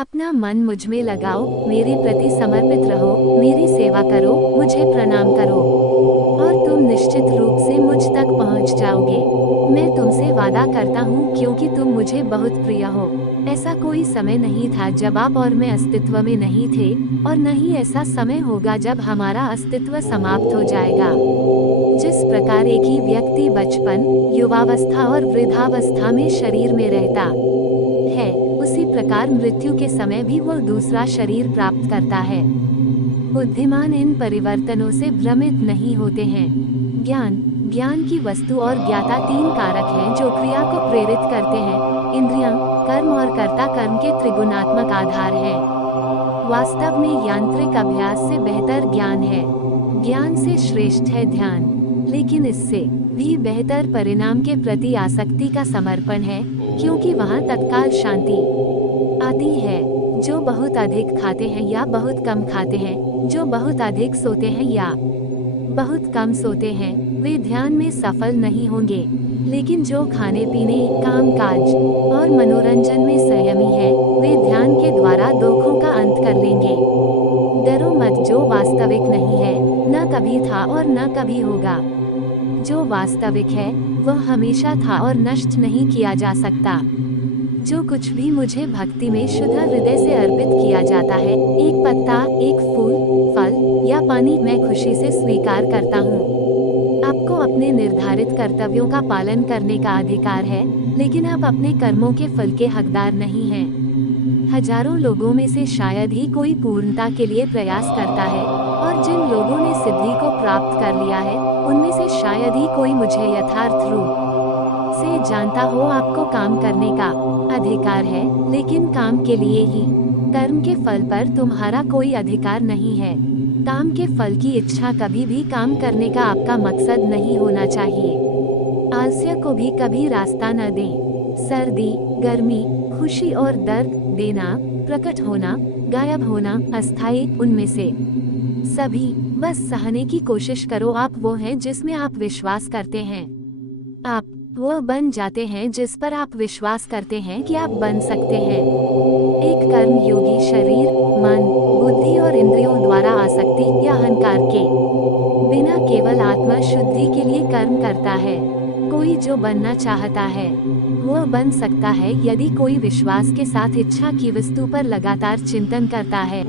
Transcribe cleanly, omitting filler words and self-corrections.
अपना मन मुझ में लगाओ, मेरे प्रति समर्पित रहो, मेरी सेवा करो, मुझे प्रणाम करो और तुम निश्चित रूप से मुझ तक पहुंच जाओगे। मैं तुमसे वादा करता हूँ क्योंकि तुम मुझे बहुत प्रिय हो। ऐसा कोई समय नहीं था जब आप और मैं अस्तित्व में नहीं थे, और न ही ऐसा समय होगा जब हमारा अस्तित्व समाप्त हो जाएगा। जिस प्रकार एक ही व्यक्ति बचपन, युवावस्था और वृद्धावस्था में शरीर में रहता है, उसी प्रकार मृत्यु के समय भी वो दूसरा शरीर प्राप्त करता है। बुद्धिमान इन परिवर्तनों से भ्रमित नहीं होते हैं। ज्ञान की वस्तु और ज्ञाता तीन कारक हैं जो क्रिया को प्रेरित करते हैं। इंद्रियां, कर्म और कर्ता कर्म के त्रिगुणात्मक आधार हैं। वास्तव में यांत्रिक अभ्यास से बेहतर ज्ञान है। ज्ञान से श्रेष्ठ है ध्यान, लेकिन इससे भी बेहतर परिणाम के प्रति आसक्ति का समर्पण है, क्योंकि वहाँ तत्काल शांति आती है। जो बहुत अधिक खाते हैं या बहुत कम खाते हैं, जो बहुत अधिक सोते हैं या बहुत कम सोते हैं, वे ध्यान में सफल नहीं होंगे। लेकिन जो खाने पीने, कामकाज और मनोरंजन में संयमी हैं, वे ध्यान के द्वारा दुखों का अंत कर लेंगे। डरो मत, जो वास्तविक नहीं है, न कभी था और न कभी होगा। जो वास्तविक है, वह हमेशा था और नष्ट नहीं किया जा सकता। जो कुछ भी मुझे भक्ति में शुद्ध हृदय से अर्पित किया जाता है, एक पत्ता, एक फूल, फल या पानी, मैं खुशी से स्वीकार करता हूँ। आपको अपने निर्धारित कर्तव्यों का पालन करने का अधिकार है, लेकिन आप अपने कर्मों के फल के हकदार नहीं हैं। हजारों लोगों में से शायद ही कोई पूर्णता के लिए प्रयास करता है, और जिन लोगों ने सिद्धि को प्राप्त कर लिया है, उनमें से शायद ही कोई मुझे यथार्थ रूप से जानता हो। आपको काम करने का अधिकार है, लेकिन काम के लिए ही। कर्म के फल पर तुम्हारा कोई अधिकार नहीं है। काम के फल की इच्छा कभी भी काम करने का आपका मकसद नहीं होना चाहिए। आलस्य को भी कभी रास्ता न दें। सर्दी, गर्मी, खुशी और दर्द, देना, प्रकट होना, गायब होना, अस्थायी, उनमें से सभी बस सहने की कोशिश करो। आप वो हैं जिसमें आप विश्वास करते हैं। आप वो बन जाते हैं जिस पर आप विश्वास करते हैं कि आप बन सकते हैं। एक कर्म योगी शरीर, मन, बुद्धि और इंद्रियों द्वारा आसक्ति या अहंकार के बिना केवल आत्मा शुद्धि के लिए कर्म करता है। कोई जो बनना चाहता है, वह बन सकता है यदि कोई विश्वास के साथ इच्छा की वस्तु पर लगातार चिंतन करता है।